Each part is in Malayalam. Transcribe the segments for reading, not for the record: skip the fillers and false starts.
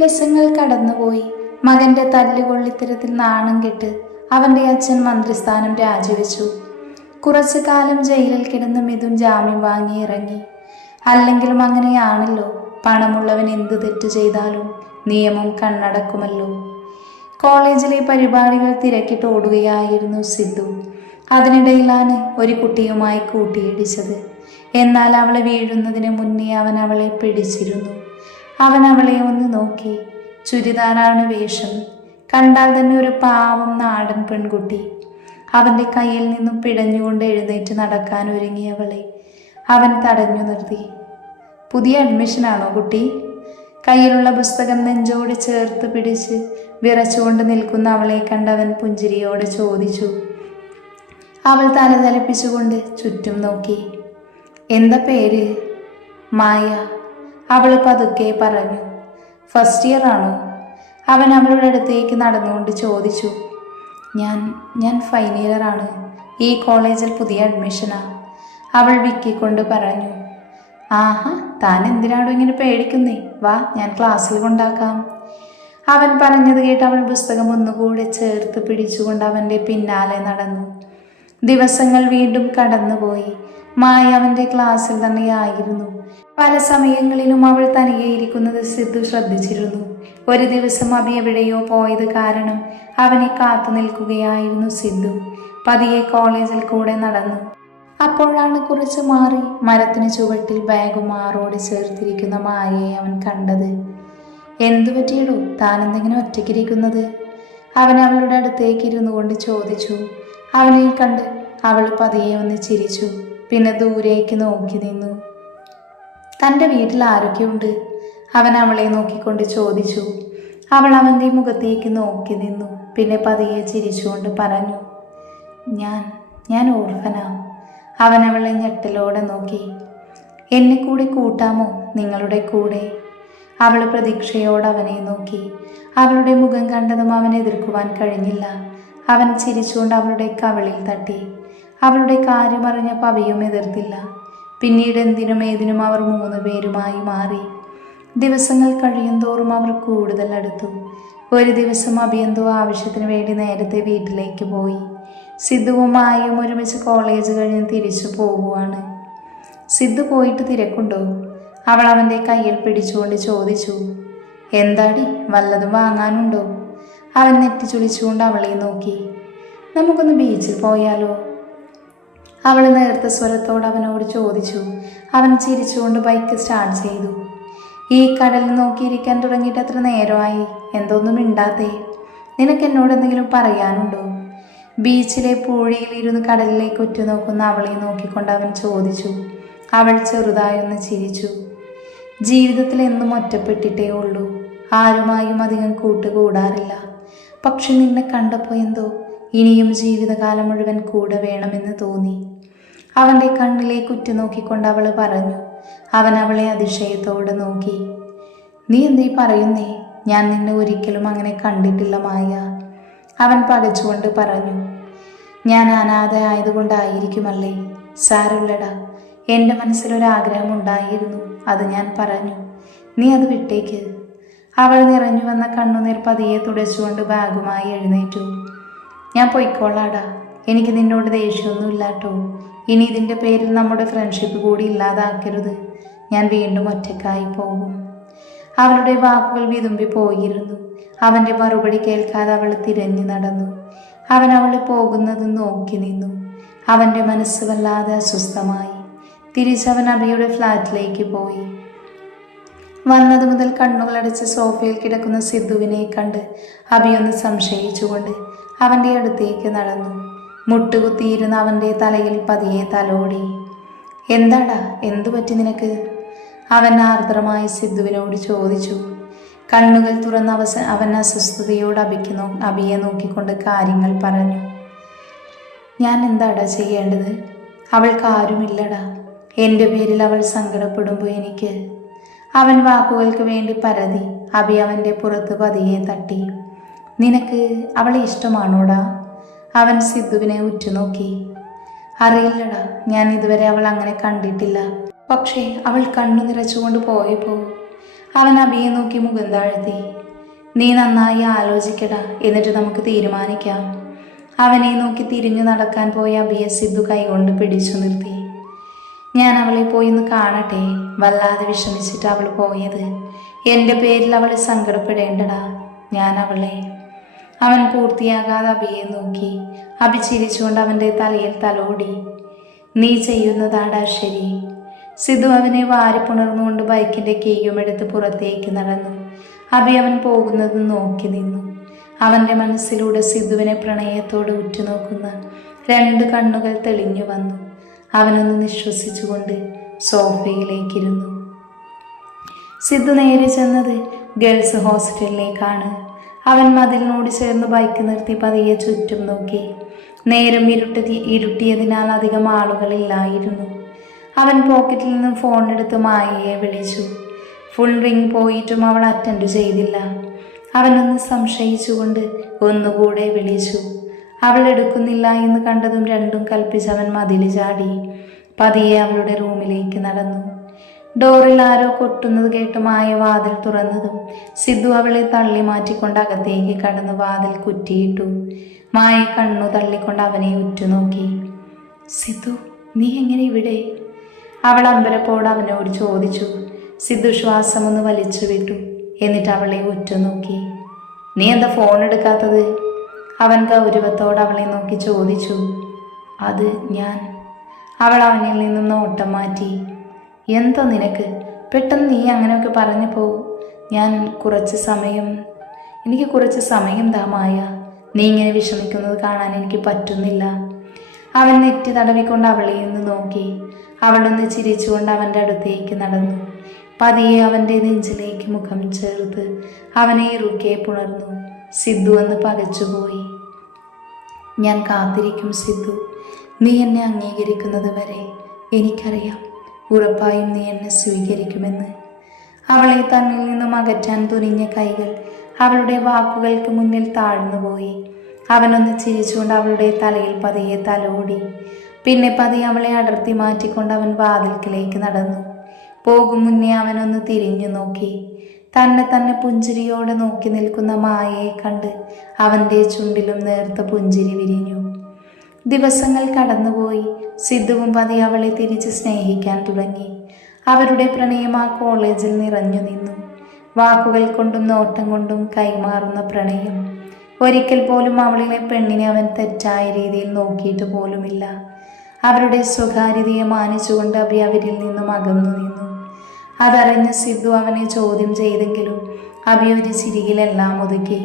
ദിവസങ്ങൾ കടന്നുപോയി. മകന്റെ തല്ലുകൊള്ളിത്തരത്തിൽ നാണം കെട്ട് അവന്റെ അച്ഛൻ മന്ത്രിസ്ഥാനം രാജിവെച്ചു. കുറച്ചു കാലം ജയിലിൽ കിടന്ന് മിഥുൻ ജാമ്യം വാങ്ങി ഇറങ്ങി. അല്ലെങ്കിലും അങ്ങനെയാണല്ലോ, പണമുള്ളവൻ എന്ത് തെറ്റ് ചെയ്താലും നിയമം കണ്ണടക്കുമല്ലോ. കോളേജിലെ പരിപാടികൾ തിരക്കിട്ട് ഓടുകയായിരുന്നു സിദ്ധു. അതിനിടയിലാണ് ഒരു കുട്ടിയുമായി കൂട്ടിയിടിച്ചത്. എന്നാൽ അവളെ വീഴുന്നതിന് മുന്നേ അവൻ അവളെ പിടിച്ചിരുന്നു. അവൻ അവളെ ഒന്ന് നോക്കി. ചുരിദാറാണ് വേഷം. കണ്ടാൽ തന്നെ ഒരു പാവം നാടൻ പെൺകുട്ടി. അവൻ്റെ കയ്യിൽ നിന്നും പിടഞ്ഞുകൊണ്ട് എഴുന്നേറ്റ് നടക്കാൻ ഒരുങ്ങിയവളെ അവൻ തടഞ്ഞു നിർത്തി. പുതിയ അഡ്മിഷനാണോ കുട്ടി? കയ്യിലുള്ള പുസ്തകം നെഞ്ചോട് ചേർത്ത് പിടിച്ച് വിറച്ചുകൊണ്ട് നിൽക്കുന്ന അവളെ കണ്ടവൻ പുഞ്ചിരിയോടെ ചോദിച്ചു. അവൾ തല തലപ്പിച്ചുകൊണ്ട് ചുറ്റും നോക്കി. എന്താ പേര്? മായ. അവൾ പതുക്കെ പറഞ്ഞു. ഫസ്റ്റ് ഇയർ ആണോ? അവൻ അവളുടെ അടുത്തേക്ക് നടന്നുകൊണ്ട് ചോദിച്ചു. ഞാൻ ഫൈനൽ ഇയർ ആണ്. ഈ കോളേജിൽ പുതിയ അഡ്മിഷനാ. അവൾ വിക്കിക്കൊണ്ട് പറഞ്ഞു. ആഹാ, താൻ എന്തിനാണോ ഇങ്ങനെ പേടിക്കുന്നേ? വാ, ഞാൻ ക്ലാസ്സിൽ കൊണ്ടാക്കാം. അവൻ പറഞ്ഞത് കേട്ട് അവൾ പുസ്തകം ഒന്നുകൂടെ ചേർത്ത് പിടിച്ചുകൊണ്ട് അവൻ്റെ പിന്നാലെ നടന്നു. ദിവസങ്ങൾ വീണ്ടും കടന്നുപോയി. മായ അവൻ്റെ ക്ലാസ്സിൽ തന്നെയായിരുന്നു. പല സമയങ്ങളിലും അവൾ തനിയെ ഇരിക്കുന്നത് സിദ്ധു ശ്രദ്ധിച്ചിരുന്നു. ഒരു ദിവസം അഭി എവിടെയോ പോയത് കാരണം അവനെ കാത്തു നിൽക്കുകയായിരുന്നു സിദ്ധു. പതിയെ കോളേജിൽ കൂടെ നടന്നു. അപ്പോഴാണ് കുറച്ച് മാറി മരത്തിന് ചുവട്ടിൽ ബാഗ് മാറോട് ചേർത്തിരിക്കുന്ന മായയെ അവൻ കണ്ടത്. എന്തു പറ്റിയിടൂ, താനെന്തെങ്കിലും ഒറ്റയ്ക്കിരിക്കുന്നത്? അവൻ അവളുടെ അടുത്തേക്ക് ഇരുന്നു കൊണ്ട് ചോദിച്ചു. അവനെ കണ്ട് അവൾ പതിയെ ഒന്ന് ചിരിച്ചു. പിന്നെ ദൂരേക്ക് നോക്കി നിന്നു. തൻ്റെ വീട്ടിൽ ആരൊക്കെയുണ്ട്? അവൻ അവളെ നോക്കിക്കൊണ്ട് ചോദിച്ചു. അവൾ അവൻ്റെ മുഖത്തേക്ക് നോക്കി നിന്നു. പിന്നെ പതിയെ ചിരിച്ചുകൊണ്ട് പറഞ്ഞു. ഞാൻ ഓർഫനാ. അവൻ അവളെ ഞെട്ടലോടെ നോക്കി. എന്നെ കൂടി കൂട്ടാമോ നിങ്ങളുടെ കൂടെ? അവൾ പ്രതീക്ഷയോടെ അവനെ നോക്കി. അവളുടെ മുഖം കണ്ടതും അവൻ എതിർക്കുവാൻ കഴിഞ്ഞില്ല. അവൻ ചിരിച്ചുകൊണ്ട് അവളുടെ കവിളിൽ തട്ടി. അവളുടെ കാര്യം അറിഞ്ഞ പവിയും എതിർത്തില്ല. പിന്നീട് എന്തിനും ഏതിനും അവർ 3 പേരുമായി മാറി. ദിവസങ്ങൾ കഴിയുന്തോറും അവർ കൂടുതൽ അടുത്തു. ഒരു ദിവസം അഭിയന്തോ ആവശ്യത്തിന് വേണ്ടി നേരത്തെ വീട്ടിലേക്ക് പോയി. സിദ്ധുവും മായയും ഒരുമിച്ച് കോളേജ് കഴിഞ്ഞ് തിരിച്ചു പോകുവാണ്. സിദ്ധു പോയിട്ട് തിരക്കുണ്ടോ? അവൾ അവൻ്റെ കയ്യിൽ പിടിച്ചുകൊണ്ട് ചോദിച്ചു. എന്താടി, വല്ലതും വാങ്ങാനുണ്ടോ? അവൻ നെറ്റിച്ചുളിച്ചുകൊണ്ട് അവളെ നോക്കി. നമുക്കൊന്ന് ബീച്ചിൽ പോയാലോ? അവൾ നേർത്ത സ്വരത്തോട് അവനോട് ചോദിച്ചു. അവൻ ചിരിച്ചുകൊണ്ട് ബൈക്ക് സ്റ്റാർട്ട് ചെയ്തു. ഈ കടൽ നോക്കിയിരിക്കാൻ തുടങ്ങിയിട്ട് എത്ര നേരമായി? എന്തൊന്നും മിണ്ടാത്തേ? നിനക്ക് എന്നോട് എന്തെങ്കിലും പറയാനുണ്ടോ? ബീച്ചിലെ പൂഴിയിൽ ഇരുന്ന് കടലിലേക്ക് ഉറ്റുനോക്കുന്ന അവളെ നോക്കിക്കൊണ്ട് അവൻ ചോദിച്ചു. അവൾ ചെറുതായൊന്ന് ചിരിച്ചു. ജീവിതത്തിൽ എന്നും ഒറ്റപ്പെട്ടിട്ടേ ഉള്ളൂ. ആരുമായും അധികം കൂട്ടുകൂടാറില്ല. പക്ഷെ നിന്നെ കണ്ടപ്പോൾ എന്തോ ഇനിയും ജീവിതകാലം മുഴുവൻ കൂടെ വേണമെന്ന് തോന്നി. അവൻ്റെ കണ്ണിലേക്ക് ഉറ്റുനോക്കിക്കൊണ്ട് അവൾ പറഞ്ഞു. അവൻ അവളെ അതിശയത്തോടെ നോക്കി. നീ എന്തീ പറയുന്നേ? ഞാൻ നിന്നെ ഒരിക്കലും അങ്ങനെ കണ്ടിട്ടില്ല മായ. അവൻ പകച്ചുകൊണ്ട് പറഞ്ഞു. ഞാൻ അനാഥ ആയതുകൊണ്ടായിരിക്കുമല്ലേ? സാരമില്ലടാ, എൻ്റെ മനസ്സിലൊരാഗ്രഹം ഉണ്ടായിരുന്നു, അത് ഞാൻ പറഞ്ഞു. നീ അത് വിട്ടേക്ക്. അവൾ നിറഞ്ഞു വന്ന കണ്ണുനീർ പതിയെ തുടച്ചുകൊണ്ട് ബാഗുമായി എഴുന്നേറ്റു. ഞാൻ പൊയ്ക്കോളാടാ, എനിക്ക് നിന്നോട് ദേഷ്യമൊന്നുമില്ലാട്ടോ. ഇനി ഇതിൻ്റെ പേരിൽ നമ്മുടെ ഫ്രണ്ട്ഷിപ്പ് കൂടി ഇല്ലാതാക്കരുത്. ഞാൻ വീണ്ടും ഒറ്റക്കായി പോകും. അവളുടെ വാക്കുകൾ വിതുമ്പി പോയിരുന്നു. അവൻ്റെ മറുപടി കേൾക്കാതെ അവൾ തിരഞ്ഞു നടന്നു. അവൻ അവളെ പോകുന്നത് നോക്കി നിന്നു. അവൻ്റെ മനസ്സ് വല്ലാതെ അസ്വസ്ഥമായി. തിരിച്ചവൻ അഭിയുടെ ഫ്ലാറ്റിലേക്ക് പോയി. വന്നത് മുതൽ കണ്ണുകളടച്ച് സോഫയിൽ കിടക്കുന്ന സിദ്ധുവിനെ കണ്ട് അഭിയൊന്ന് സംശയിച്ചുകൊണ്ട് അവൻ്റെ അടുത്തേക്ക് നടന്നു. മുട്ടുകുത്തിയിരുന്ന അവൻ്റെ തലയിൽ പതിയെ തലോടി. എന്താടാ, എന്തു പറ്റി നിനക്ക്? അവൻ ആർദ്രമായി സിദ്ധുവിനോട് ചോദിച്ചു. കണ്ണുകൾ തുറന്ന് അവൻ അസ്വസ്ഥതയോട് അഭിയെ നോക്കിക്കൊണ്ട് കാര്യങ്ങൾ പറഞ്ഞു. ഞാൻ എന്താടാ ചെയ്യേണ്ടത്? അവൾക്ക് ആരുമില്ലടാ. എൻ്റെ പേരിൽ അവൾ സങ്കടപ്പെടുമ്പോൾ എനിക്ക്. അവൻ വാക്കുകൾക്ക് വേണ്ടി പരതി. അഭി അവൻ്റെ പുറത്ത് പതിയെ തട്ടി. നിനക്ക് അവളെ ഇഷ്ടമാണോടാ? അവൻ സിദ്ധുവിനെ ഉറ്റുനോക്കി. അറിയില്ലടാ, ഞാൻ ഇതുവരെ അവൾ അങ്ങനെ കണ്ടിട്ടില്ല. പക്ഷേ അവൾ കണ്ണു നിറച്ചുകൊണ്ട് പോയപ്പോൾ അവൻ അബിയെ നോക്കി മുഖം താഴ്ത്തി. നീ നന്നായി ആലോചിക്കടാ, എന്നിട്ട് നമുക്ക് തീരുമാനിക്കാം. അവനെ നോക്കി തിരിഞ്ഞു നടക്കാൻ പോയ അബിയെ സിദ്ധു കൈകൊണ്ട് പിടിച്ചു നിർത്തി. ഞാൻ അവളെ പോയി ഒന്ന് കാണട്ടെ. വല്ലാതെ വിഷമിച്ചിട്ട് അവൾ പോയത്. എൻ്റെ പേരിൽ അവൾ സങ്കടപ്പെടേണ്ടടാ. ഞാൻ അവളെ. അവൻ പൂർത്തിയാകാതെ അബിയെ നോക്കി. അബി ചിരിച്ചുകൊണ്ട് അവൻ്റെ തലയിൽ തലോടി. നീ ചെയ്യുന്നതാടാ ശരി. സിദ്ധു അവനെ വാരിപ്പുണർന്നുകൊണ്ട് ബൈക്കിൻ്റെ കീയുമെടുത്ത് പുറത്തേക്ക് നടന്നു. അബി അവൻ പോകുന്നത് നോക്കി നിന്നു. അവൻ്റെ മനസ്സിലൂടെ സിദ്ധുവിനെ പ്രണയത്തോടെ ഉറ്റുനോക്കുന്ന 2 കണ്ണുകൾ തെളിഞ്ഞു വന്നു. അവനൊന്ന് നിശ്വസിച്ചുകൊണ്ട് സോഫയിലേക്കിരുന്നു. സിദ്ധു നേരെ ചെന്നത് ഗേൾസ് ഹോസ്റ്റലിലേക്കാണ്. അവൻ മതിലിനോട് ചേർന്ന് ബൈക്ക് നിർത്തി പതിയെ ചുറ്റും നോക്കി. നേരം ഇരുട്ടിയതിനാൽ അധികം ആളുകളില്ലായിരുന്നു. അവൻ പോക്കറ്റിൽ നിന്ന് ഫോണെടുത്ത് മായയെ വിളിച്ചു. ഫുൾ റിംഗ് പോയിട്ടും അവൾ അറ്റൻഡ് ചെയ്തില്ല. അവനൊന്ന് സംശയിച്ചുകൊണ്ട് ഒന്നുകൂടെ വിളിച്ചു. അവൾ എടുക്കുന്നില്ല എന്ന് കണ്ടതും രണ്ടും കൽപ്പിച്ചവൻ മതിൽ ചാടി പതിയെ അവളുടെ റൂമിലേക്ക് നടന്നു. ഡോറിൽ ആരോ കൊട്ടുന്നത് കേട്ട് മായ വാതിൽ തുറന്നതും സിദ്ധു അവളെ തള്ളി മാറ്റിക്കൊണ്ട് അകത്തേക്ക് കടന്ന് വാതിൽ കുറ്റിയിട്ടു. മായ കണ്ണു തള്ളിക്കൊണ്ട് അവനെ ഉറ്റുനോക്കി. സിദ്ധു, നീ എങ്ങനെ ഇവിടെ? അവൾ അമ്പരപ്പോട് അവനോട് ചോദിച്ചു. സിദ്ധു ശ്വാസമൊന്ന് വലിച്ചു വിട്ടു. എന്നിട്ട് അവളെ ഉറ്റുനോക്കി. നീ എന്താ ഫോൺ എടുക്കാത്തത്? അവൻ ഗൗരവത്തോട് അവളെ നോക്കി ചോദിച്ചു. അത് ഞാൻ. അവൾ അവനിൽ നിന്നും നോട്ടം മാറ്റി. എന്തോ നിനക്ക്? പെട്ടെന്ന് നീ അങ്ങനെയൊക്കെ പറഞ്ഞു പോവും. എനിക്ക് കുറച്ച് സമയം താ മായ. നീ ഇങ്ങനെ വിഷമിക്കുന്നത് കാണാൻ എനിക്ക് പറ്റുന്നില്ല. അവൻ നെറ്റി തടവിക്കൊണ്ട് അവളെ നിന്ന് നോക്കി. അവളൊന്ന് ചിരിച്ചുകൊണ്ട് അവൻ്റെ അടുത്തേക്ക് നടന്നു. പതിയെ അവൻ്റെ നെഞ്ചിലേക്ക് മുഖം ചേർത്ത് അവനെ ഇറുക്കെ പുണർന്നു. സിദ്ധു എന്ന് പകച്ചുപോയി. ഞാൻ കാത്തിരിക്കും സിദ്ധു. നീ എന്നെ അംഗീകരിക്കുന്നത് വരെ. എനിക്കറിയാം, ഉറപ്പായും നീ എന്നെ സ്വീകരിക്കുമെന്ന്. അവളെ തന്നിൽ നിന്നും അകറ്റാൻ തുനിഞ്ഞ കൈകൾ അവളുടെ വാക്കുകൾക്ക് മുന്നിൽ താഴ്ന്നുപോയി. അവനൊന്ന് ചിരിച്ചുകൊണ്ട് അവളുടെ തലയിൽ പതിയെ തലോടി. പിന്നെ പതിയെ അവളെ അടർത്തി മാറ്റിക്കൊണ്ട് അവൻ വാതിൽക്കിലേക്ക് നടന്നു. പോകും മുന്നേ അവനൊന്ന് തിരിഞ്ഞു നോക്കി. തന്നെ പുഞ്ചിരിയോടെ നോക്കി നിൽക്കുന്ന മായയെ കണ്ട് അവൻ്റെ ചുണ്ടിലും നേർത്ത പുഞ്ചിരി വിരിഞ്ഞു. ദിവസങ്ങൾ കടന്നുപോയി. സിദ്ധുവും പതിയെ അവളെ തിരിച്ച് സ്നേഹിക്കാൻ തുടങ്ങി. അവരുടെ പ്രണയം ആ കോളേജിൽ നിറഞ്ഞു നിന്നു. വാക്കുകൾ കൊണ്ടും നോട്ടം കൊണ്ടും കൈമാറുന്ന പ്രണയം. ഒരിക്കൽ പോലും അവളിലെ പെണ്ണിനെ അവൻ തെറ്റായ രീതിയിൽ നോക്കിയിട്ട് പോലുമില്ല. അവരുടെ സ്വകാര്യതയെ മാനിച്ചുകൊണ്ട് അബി അവരിൽ നിന്നും അകന്നു നിന്നു. അതറിഞ്ഞ് സിദ്ധു അവനെ ചോദ്യം ചെയ്തെങ്കിലും അബി ഒരു ചിരിയിലെല്ലാം ഒതുക്കി.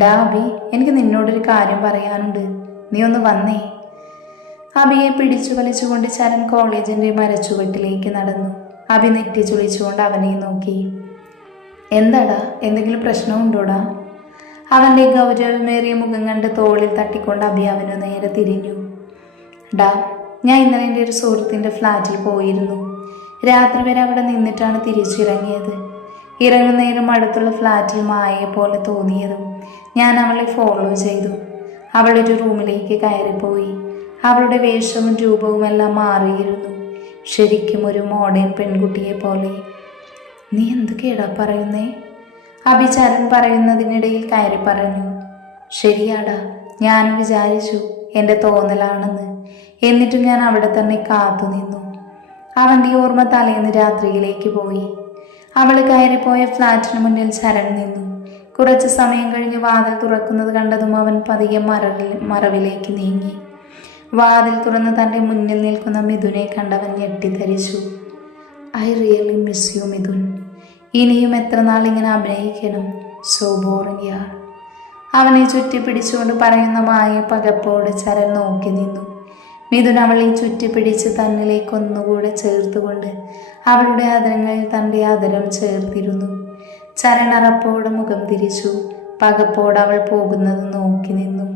ഡാ അബി, എനിക്ക് നിന്നോടൊരു കാര്യം പറയാനുണ്ട്. നീ ഒന്ന് വന്നേ. അബിയെ പിടിച്ചു വലിച്ചുകൊണ്ട് ചരൺ കോളേജിൻ്റെ മരച്ചുവട്ടിലേക്ക് നടന്നു. അബി നെറ്റി ചുളിച്ചുകൊണ്ട് അവനെ നോക്കി. എന്താടാ, എന്തെങ്കിലും പ്രശ്നമുണ്ടോടാ? അവൻ്റെ ഗൗരവമേറിയ മുഖം കണ്ട് തോളിൽ തട്ടിക്കൊണ്ട് അബി അവന് നേരെ തിരിഞ്ഞു. ഡാ, ഞാൻ ഇന്നലെ എൻ്റെ ഒരു സുഹൃത്തിൻ്റെ ഫ്ലാറ്റിൽ പോയിരുന്നു. രാത്രി വരെ അവിടെ നിന്നിട്ടാണ് തിരിച്ചിറങ്ങിയത്. ഇറങ്ങുന്നേരം അടുത്തുള്ള ഫ്ലാറ്റിൽ മായയെ പോലെ തോന്നിയതും ഞാൻ അവളെ ഫോളോ ചെയ്തു. അവളൊരു റൂമിലേക്ക് കയറിപ്പോയി. അവളുടെ വേഷവും രൂപവും എല്ലാം മാറിയിരുന്നു. ശരിക്കും ഒരു മോഡേൺ പെൺകുട്ടിയെ പോലെ. നീ എന്തൊക്കെയാടാ പറയുന്നേ? അബി ചരൺ പറയുന്നതിനിടയിൽ കയറി പറഞ്ഞു. ശരിയാടാ, ഞാൻ വിചാരിച്ചു എൻ്റെ തോന്നലാണെന്ന്. എന്നിട്ടും ഞാൻ അവിടെ തന്നെ കാത്തു നിന്നു. അവൻ്റെ ഓർമ്മ തലേന്ന് രാത്രിയിലേക്ക് പോയി. അവൾ കയറിപ്പോയ ഫ്ലാറ്റിന് മുന്നിൽ ചരൺ നിന്നു. കുറച്ച് സമയം കഴിഞ്ഞ് വാതിൽ തുറക്കുന്നത് കണ്ടതും അവൻ പതിയെ മറവിലേക്ക് നീങ്ങി. വാതിൽ തുറന്ന് തൻ്റെ മുന്നിൽ നിൽക്കുന്ന മിഥുനെ കണ്ടവൻ ഞെട്ടിധരിച്ചു. I really miss you Mithun. ഇനിയും എത്ര നാൾ ഇങ്ങനെ അഭിനയിക്കണം? സോ ബോറിംഗ് യാർ. അവനെ ചുറ്റി പിടിച്ചുകൊണ്ട് പറയുന്ന മായ പകപ്പോടെ ചരൺ നോക്കി നിന്നു. മിഥുൻ അവളെ ചുറ്റിപ്പിടിച്ച് തന്നിലേക്ക് ഒന്നുകൂടെ ചേർത്തുകൊണ്ട് അവളുടെ അതരങ്ങളിൽ തൻ്റെ അതരം ചേർത്തിരുന്നു. ചരൺ അറപ്പോടെ മുഖം തിരിച്ചു. പകപ്പോടെ അവൾ പോകുന്നത് നോക്കി നിന്നു.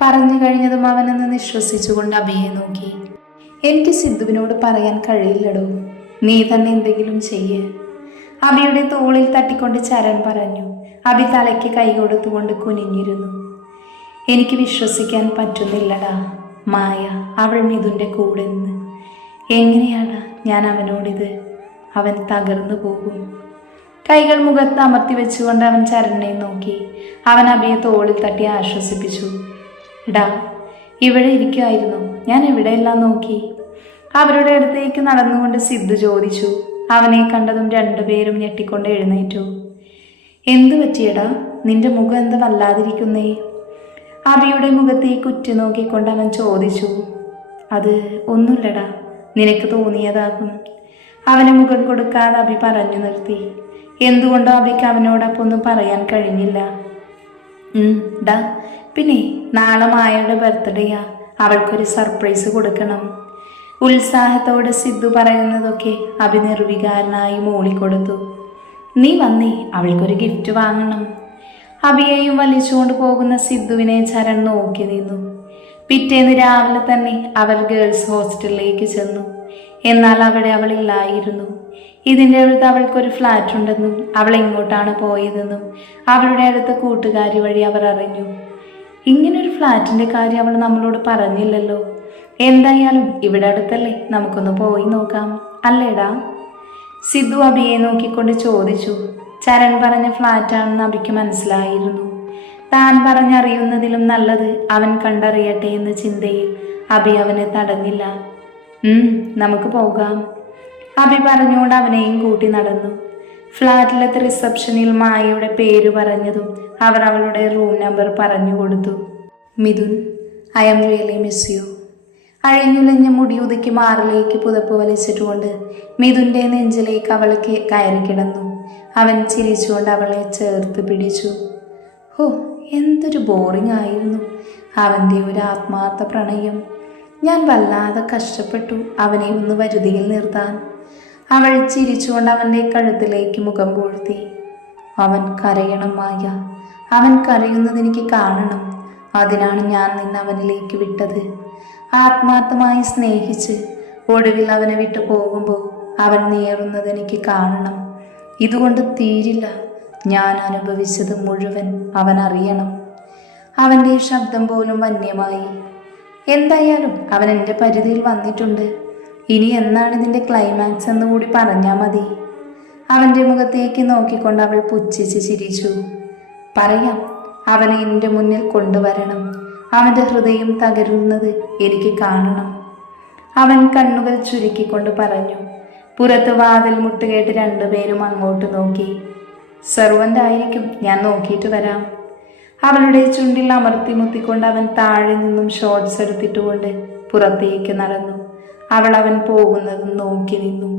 പറഞ്ഞു കഴിഞ്ഞതും അവനെന്ന് നിശ്വസിച്ചുകൊണ്ട് അബിയെ നോക്കി. എനിക്ക് സിദ്ധുവിനോട് പറയാൻ കഴിയില്ലടോ, നീ തന്നെ എന്തെങ്കിലും ചെയ്യ്. അബിയുടെ തോളിൽ തട്ടിക്കൊണ്ട് ചരൺ പറഞ്ഞു. അബി തലയ്ക്ക് കൈ കൊടുത്തുകൊണ്ട് കുനിഞ്ഞിരുന്നു. എനിക്ക് വിശ്വസിക്കാൻ പറ്റുന്നില്ലടാ മായ, അവൾ മിഥുൻ്റെ കൂടെ നിന്ന്. എങ്ങനെയാണ് ഞാൻ അവനോടിത്? അവൻ തകർന്നു പോകും. കൈകൾ മുഖത്ത് അമർത്തി വെച്ചുകൊണ്ട് അവൻ ചരണിനെ നോക്കി. അവൻ അബിയെ തോളിൽ തട്ടി ആശ്വസിപ്പിച്ചു. എടാ, ഇവിടെ ഇരിക്കുമായിരുന്നു, ഞാൻ എവിടെയെല്ലാം നോക്കി. അവരുടെ അടുത്തേക്ക് നടന്നുകൊണ്ട് സിദ്ധു ചോദിച്ചു. അവനെ കണ്ടതും രണ്ടുപേരും ഞെട്ടിക്കൊണ്ട് എഴുന്നേറ്റു. എന്തു പറ്റിയടാ, നിന്റെ മുഖം എന്താ വല്ലാതിരിക്കുന്നേ? അബിയുടെ മുഖത്തേക്ക് ഉറ്റുനോക്കിക്കൊണ്ട് അവൻ ചോദിച്ചു. അത് ഒന്നുമില്ലടാ, നിനക്ക് തോന്നിയതാകും. അവന് മുഖം കൊടുക്കാതെ അബി പറഞ്ഞു നിർത്തി. എന്തുകൊണ്ടോ അബിക്ക് അവനോടൊപ്പം ഒന്നും പറയാൻ കഴിഞ്ഞില്ല. ഡാ, പിന്നെ നാളെ മായയുടെ ബർത്ത്ഡേയാ, അവൾക്കൊരു സർപ്രൈസ് കൊടുക്കണം. ഉത്സാഹത്തോടെ സിദ്ധു പറയുന്നതൊക്കെ അബി നിർവികാരനായി മൂളിക്കൊടുത്തു. നീ വന്നേ, അവൾക്കൊരു ഗിഫ്റ്റ് വാങ്ങണം. അബിയെയും വലിച്ചുകൊണ്ട് പോകുന്ന സിദ്ധുവിനെ ചരൺ നോക്കി നിന്നു. പിറ്റേന്ന് രാവിലെ തന്നെ അവർ ഗേൾസ് ഹോസ്റ്റലിലേക്ക് ചെന്നു. എന്നാൽ അവിടെ അവളില്ലായിരുന്നു. ഇതിൻ്റെ അടുത്ത് അവൾക്കൊരു ഫ്ലാറ്റ് ഉണ്ടെന്നും അവൾ എങ്ങോട്ടാണ് പോയതെന്നും അവളുടെ അടുത്ത കൂട്ടുകാരി വഴി അവർ അറിഞ്ഞു. ഇങ്ങനൊരു ഫ്ലാറ്റിൻ്റെ കാര്യം അവൾ നമ്മളോട് പറഞ്ഞില്ലല്ലോ. എന്തായാലും ഇവിടെ അടുത്തല്ലേ, നമുക്കൊന്ന് പോയി നോക്കാം, അല്ലേടാ? സിദ്ധു അബിയെ നോക്കിക്കൊണ്ട് ചോദിച്ചു. ചരൺ പറഞ്ഞ ഫ്ലാറ്റാണെന്ന് അബിക്ക് മനസ്സിലായിരുന്നു. താൻ പറഞ്ഞറിയുന്നതിലും നല്ലത് അവൻ കണ്ടറിയട്ടെ എന്ന ചിന്തയിൽ അബി അവനെ തടഞ്ഞില്ല. നമുക്ക് പോകാം, അബി പറഞ്ഞുകൊണ്ട് അവനെയും കൂട്ടി നടന്നു. ഫ്ലാറ്റിലത്തെ റിസപ്ഷനിൽ മായയുടെ പേര് പറഞ്ഞതും അവർ അവളുടെ റൂം നമ്പർ പറഞ്ഞു കൊടുത്തു. Mithun, I am really miss you. അഴിഞ്ഞുലഞ്ഞ മുടിയുതുക്കി മാറിലേക്ക് പുതപ്പ് വലിച്ചിട്ടുകൊണ്ട് മിഥുൻ്റെ നെഞ്ചിലേക്ക് അവൾക്ക് കയറി കിടന്നു. അവൻ ചിരിച്ചുകൊണ്ട് അവളെ ചേർത്ത് പിടിച്ചു. ഹോ, എന്തൊരു ബോറിംഗ് ആയിരുന്നു അവൻ്റെ ഒരു ആത്മാർത്ഥ പ്രണയം. ഞാൻ വല്ലാതെ കഷ്ടപ്പെട്ടു അവനെ ഒന്ന് വരുതിയിൽ നിർത്താൻ. അവൾ ചിരിച്ചുകൊണ്ട് അവൻ്റെ കഴുത്തിലേക്ക് മുഖം പൂഴ്ത്തി. അവൻ കരയണം മായ, അവൻ കരയുന്നത് എനിക്ക് കാണണം. അതിനാണ് ഞാൻ നിന്നെ അവനിലേക്ക് വിട്ടത്. ആത്മാർത്ഥമായി സ്നേഹിച്ച് ഒടുവിൽ അവനെ വിട്ടു പോകുമ്പോൾ അവൻ നേറുന്നത് എനിക്ക് കാണണം. ഇതുകൊണ്ട് തീരില്ല, ഞാൻ അനുഭവിച്ചത് മുഴുവൻ അവൻ അറിയണം. അവൻ്റെ ശബ്ദം പോലും വന്യമായി. എന്തായാലും അവൻ എൻ്റെ പരിധിയിൽ വന്നിട്ടുണ്ട്. ഇനി എന്നാണ് ഇതിൻ്റെ ക്ലൈമാക്സ് എന്ന് കൂടി പറഞ്ഞാൽ മതി. അവൻ്റെ മുഖത്തേക്ക് നോക്കിക്കൊണ്ട് അവൾ പുച്ഛിച്ച് ചിരിച്ചു. പറയാം, അവനെ എൻ്റെ മുന്നിൽ കൊണ്ടുവരണം. അവൻ്റെ ഹൃദയം തകരുന്നത് എനിക്ക് കാണണം. അവൻ കണ്ണുകൾ ചുരുക്കിക്കൊണ്ട് പറഞ്ഞു. പുറത്ത് വാതിൽ മുട്ടുകേട്ട് രണ്ടുപേരും അങ്ങോട്ട് നോക്കി. സെർവൻ്റ് ആയിരിക്കും, ഞാൻ നോക്കിയിട്ട് വരാം. അവളുടെ ചുണ്ടിൽ അമർത്തി മുത്തിക്കൊണ്ട് അവൻ താഴെ നിന്നും ഷോർട്ട്സ് എടുത്തിട്ടുകൊണ്ട് പുറത്തേക്ക് നടന്നു. അവൾ അവൻ പോകുന്നതും നോക്കി നിന്നു.